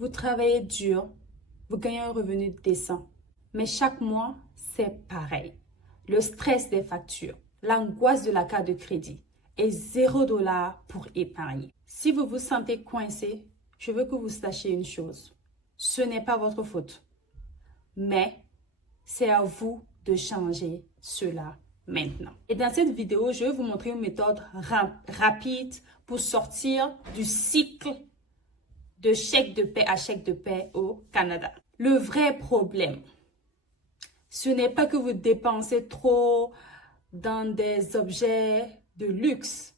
Vous travaillez dur, vous gagnez un revenu décent. Mais chaque mois, c'est pareil. Le stress des factures, l'angoisse de la carte de crédit et 0 $ pour épargner. Si vous vous sentez coincé, je veux que vous sachiez une chose. Ce n'est pas votre faute. Mais c'est à vous de changer cela maintenant. Et dans cette vidéo, je vais vous montrer une méthode rapide pour sortir du cycle de chèque de paie à chèque de paie au Canada. Le vrai problème, ce n'est pas que vous dépensez trop dans des objets de luxe,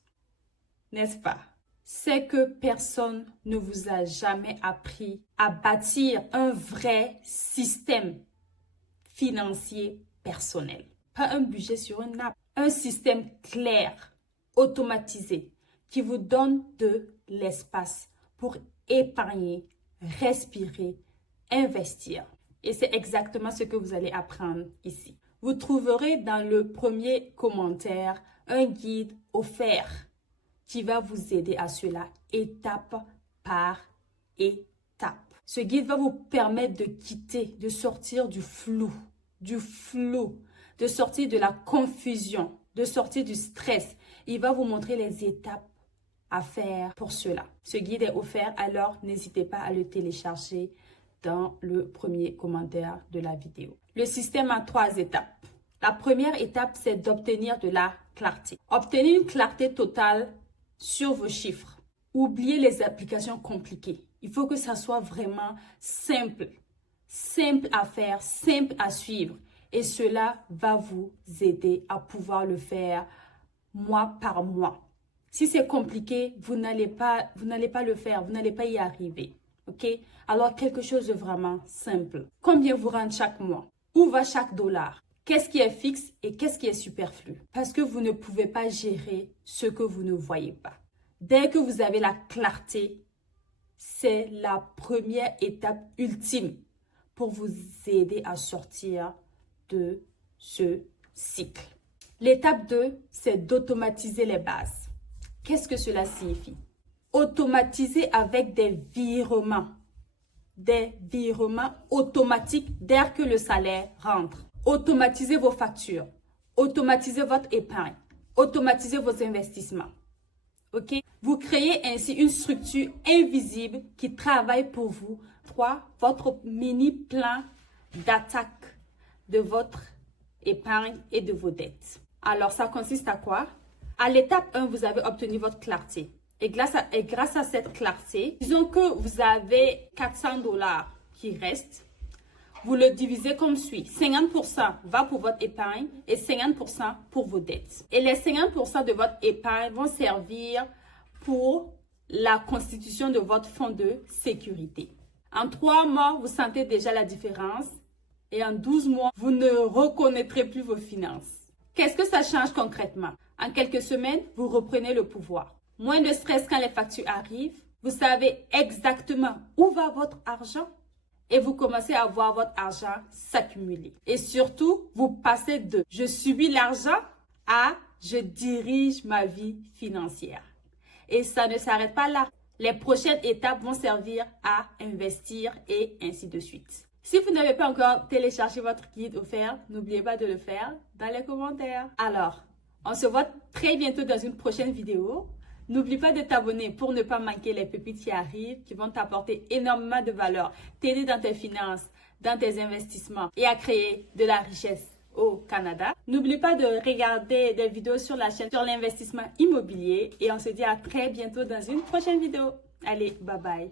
n'est-ce pas? C'est que personne ne vous a jamais appris à bâtir un vrai système financier personnel. Pas un budget sur une nappe, un système clair, automatisé, qui vous donne de l'espace pour épargner, respirer, investir. Et c'est exactement ce que vous allez apprendre ici. Vous trouverez dans le premier commentaire un guide offert qui va vous aider à cela étape par étape. Ce guide va vous permettre de quitter, de sortir du flou, de sortir de la confusion, de sortir du stress. Il va vous montrer les étapes à faire pour cela. Ce guide est offert, alors n'hésitez pas à le télécharger dans le premier commentaire de la vidéo. Le système a 3 étapes. La première étape, c'est d'obtenir de la clarté. Obtenez une clarté totale sur vos chiffres. Oubliez les applications compliquées. Il faut que ça soit vraiment simple à faire, simple à suivre. Et cela va vous aider à pouvoir le faire mois par mois. Si c'est compliqué, vous n'allez pas le faire, vous n'allez pas y arriver. Ok? Alors, quelque chose de vraiment simple. Combien vous rentre chaque mois? Où va chaque dollar? Qu'est-ce qui est fixe et qu'est-ce qui est superflu? Parce que vous ne pouvez pas gérer ce que vous ne voyez pas. Dès que vous avez la clarté, c'est la première étape ultime pour vous aider à sortir de ce cycle. L'étape 2, c'est d'automatiser les bases. Qu'est-ce que cela signifie? Automatiser avec des virements automatiques dès que le salaire rentre. Automatisez vos factures, automatisez votre épargne, automatisez vos investissements. Ok? Vous créez ainsi une structure invisible qui travaille pour vous. 3. Votre mini plan d'attaque de votre épargne et de vos dettes. Alors, ça consiste à quoi? À l'étape 1, vous avez obtenu votre clarté. Et grâce à cette clarté, disons que vous avez 400 $ qui restent. Vous le divisez comme suit. 50% va pour votre épargne et 50% pour vos dettes. Et les 50% de votre épargne vont servir pour la constitution de votre fonds de sécurité. En 3 mois, vous sentez déjà la différence. Et en 12 mois, vous ne reconnaîtrez plus vos finances. Qu'est-ce que ça change concrètement? En quelques semaines, vous reprenez le pouvoir. Moins de stress quand les factures arrivent. Vous savez exactement où va votre argent. Et vous commencez à voir votre argent s'accumuler. Et surtout, vous passez de « je subis l'argent » à « je dirige ma vie financière ». Et ça ne s'arrête pas là. Les prochaines étapes vont servir à investir et ainsi de suite. Si vous n'avez pas encore téléchargé votre guide offert, n'oubliez pas de le faire dans les commentaires. Alors, on se voit très bientôt dans une prochaine vidéo. N'oublie pas de t'abonner pour ne pas manquer les pépites qui arrivent, qui vont t'apporter énormément de valeur, t'aider dans tes finances, dans tes investissements et à créer de la richesse au Canada. N'oublie pas de regarder des vidéos sur la chaîne sur l'investissement immobilier et on se dit à très bientôt dans une prochaine vidéo. Allez, bye bye.